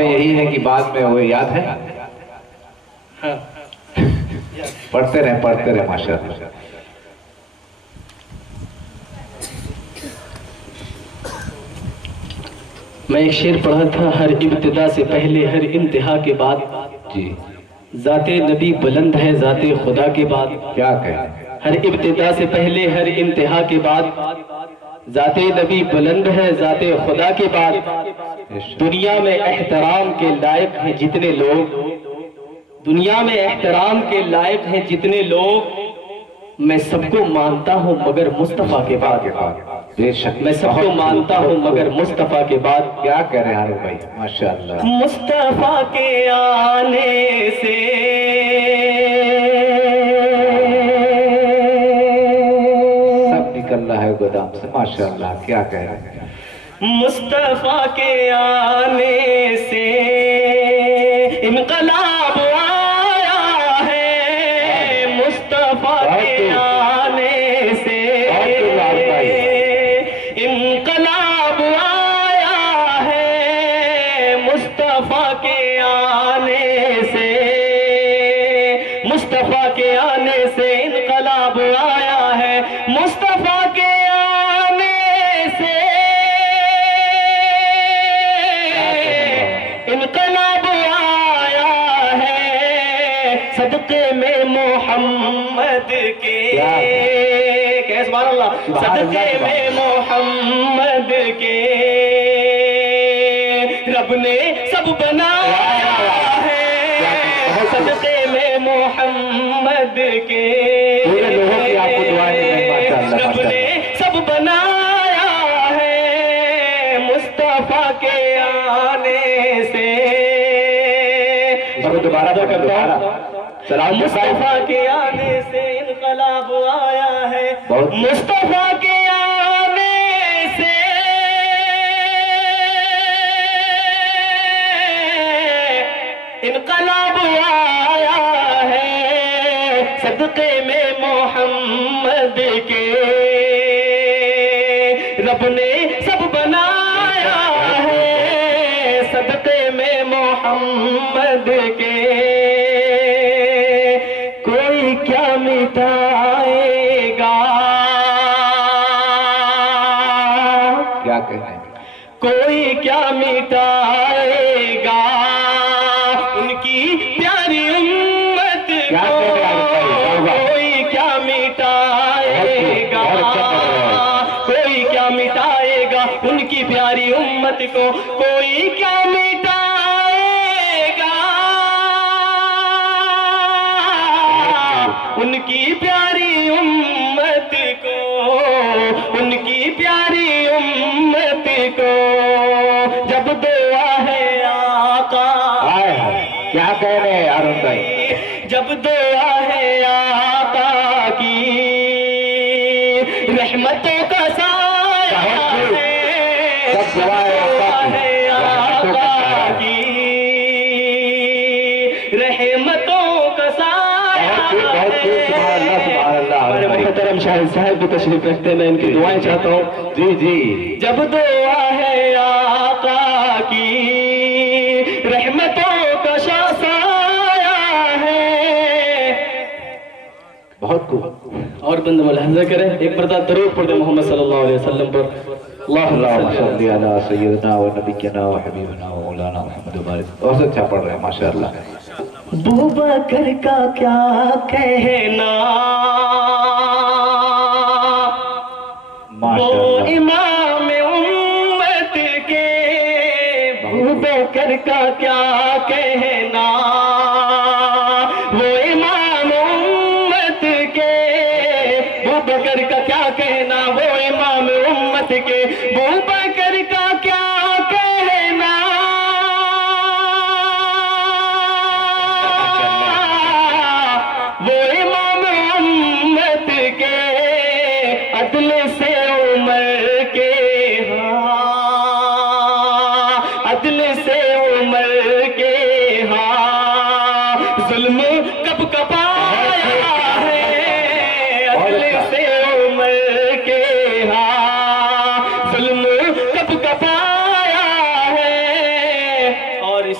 میں یہی ہے کہ بعد میں وہ یاد ہے پڑھتے رہے ماشاءاللہ. میں ایک شعر پڑھا تھا، ہر ابتدا سے پہلے ہر انتہا کے بعد جی ذات نبی بلند ہے ذات خدا کے بعد. کیا کہیں، ہر ابتدا سے پہلے ہر انتہا کے بعد ذات نبی بلند ہے ذات خدا کے بعد. دنیا میں احترام کے لائق ہیں جتنے لوگ، دنیا میں احترام کے لائق ہیں جتنے لوگ، میں سب کو مانتا ہوں مگر مصطفیٰ کے بعد. بے شک میں سب کو مانتا ہوں مگر مصطفیٰ کے بعد. کیا کہہ رہے ہیں عارف بھائی، ماشاءاللہ. مصطفیٰ کے آنے سے سب نکل رہا ہے گودام سے، ماشاءاللہ. کیا کہہ رہے ہیں، مصطفیٰ کے آنے سے انقلاب آیا ہے. مصطفیٰ کے آنے سے انقلاب آیا ہے. مصطفیٰ کے آنے سے، مصطفیٰ کے آنے سے انقلاب آیا ہے. مصطفیٰ کے آنے سے انقلاب آیا ہے. صدقے میں محمد کے، کہ سبحان اللہ، صدقے میں محمد کے رب نے سب بنایا ہے. صدقے میں محمد کے رب نے سب بنایا ہے. مصطفیٰ کے آنے سے، اس کو دوبارہ کرتا ہوں. مصطفیٰ کے آنے سے انقلاب آیا ہے. مصطفیٰ کے آنے سے انقلاب آیا ہے. صدقے میں محمد کے رب نے سب بنایا ہے. صدقے میں محمد کے کوئی کیا مٹائے گا، کیا کہہ رہے ہیں، کوئی کیا مٹائے گا ان کی پیاری امت کو. کوئی کیا مٹائے گا، کوئی کیا مٹائے گا ان کی پیاری امت کو. کوئی کیا مٹائے گا ان کی پیاری امت کو، ان کی پیاری امت کو. جب دعا ہے آقا، کیا کہہ رہے ہیں عارف بھائی، جب دعا ہے آقا کی رحمتوں کا سایہ ہے. دعا ہے آقا کی رحمتوں کا سایہ ہے. ہمارے محترم شاہد صاحب بھی تشریف رکھتے ہیں، میں ان کی دعائیں چاہتا ہوں. جی جی. جب دعا ہے آقا کی رحمتوں کا سایہ ہے. بہت خوب. اور بند ملاحظہ کریں، ایک مرتبہ درود پڑھ دیں محمد صلی اللہ علیہ وسلم پر. اللہم صلی علی سیدنا و نبینا و حبیبنا و مولانا محمد و بارک. بہت اچھا پڑھ رہے ہیں ماشاءاللہ. ابوبکر کا کیا کہنا، وہ امام امت کے. ابوبکر کا کیا کہنا، وہ امام امت کے. ابوبکر کا کیا کہنا، وہ امام امت کے. ابوبکر کا کیا کہنا، وہ امام امت کے. عدل سے عمر کے، ہاں عدل سے عمر کے، ہاں ظلم کب کب آیا ہے. عدل سے عمر کے، ہاں ظلم کب کب آیا ہے. اور اس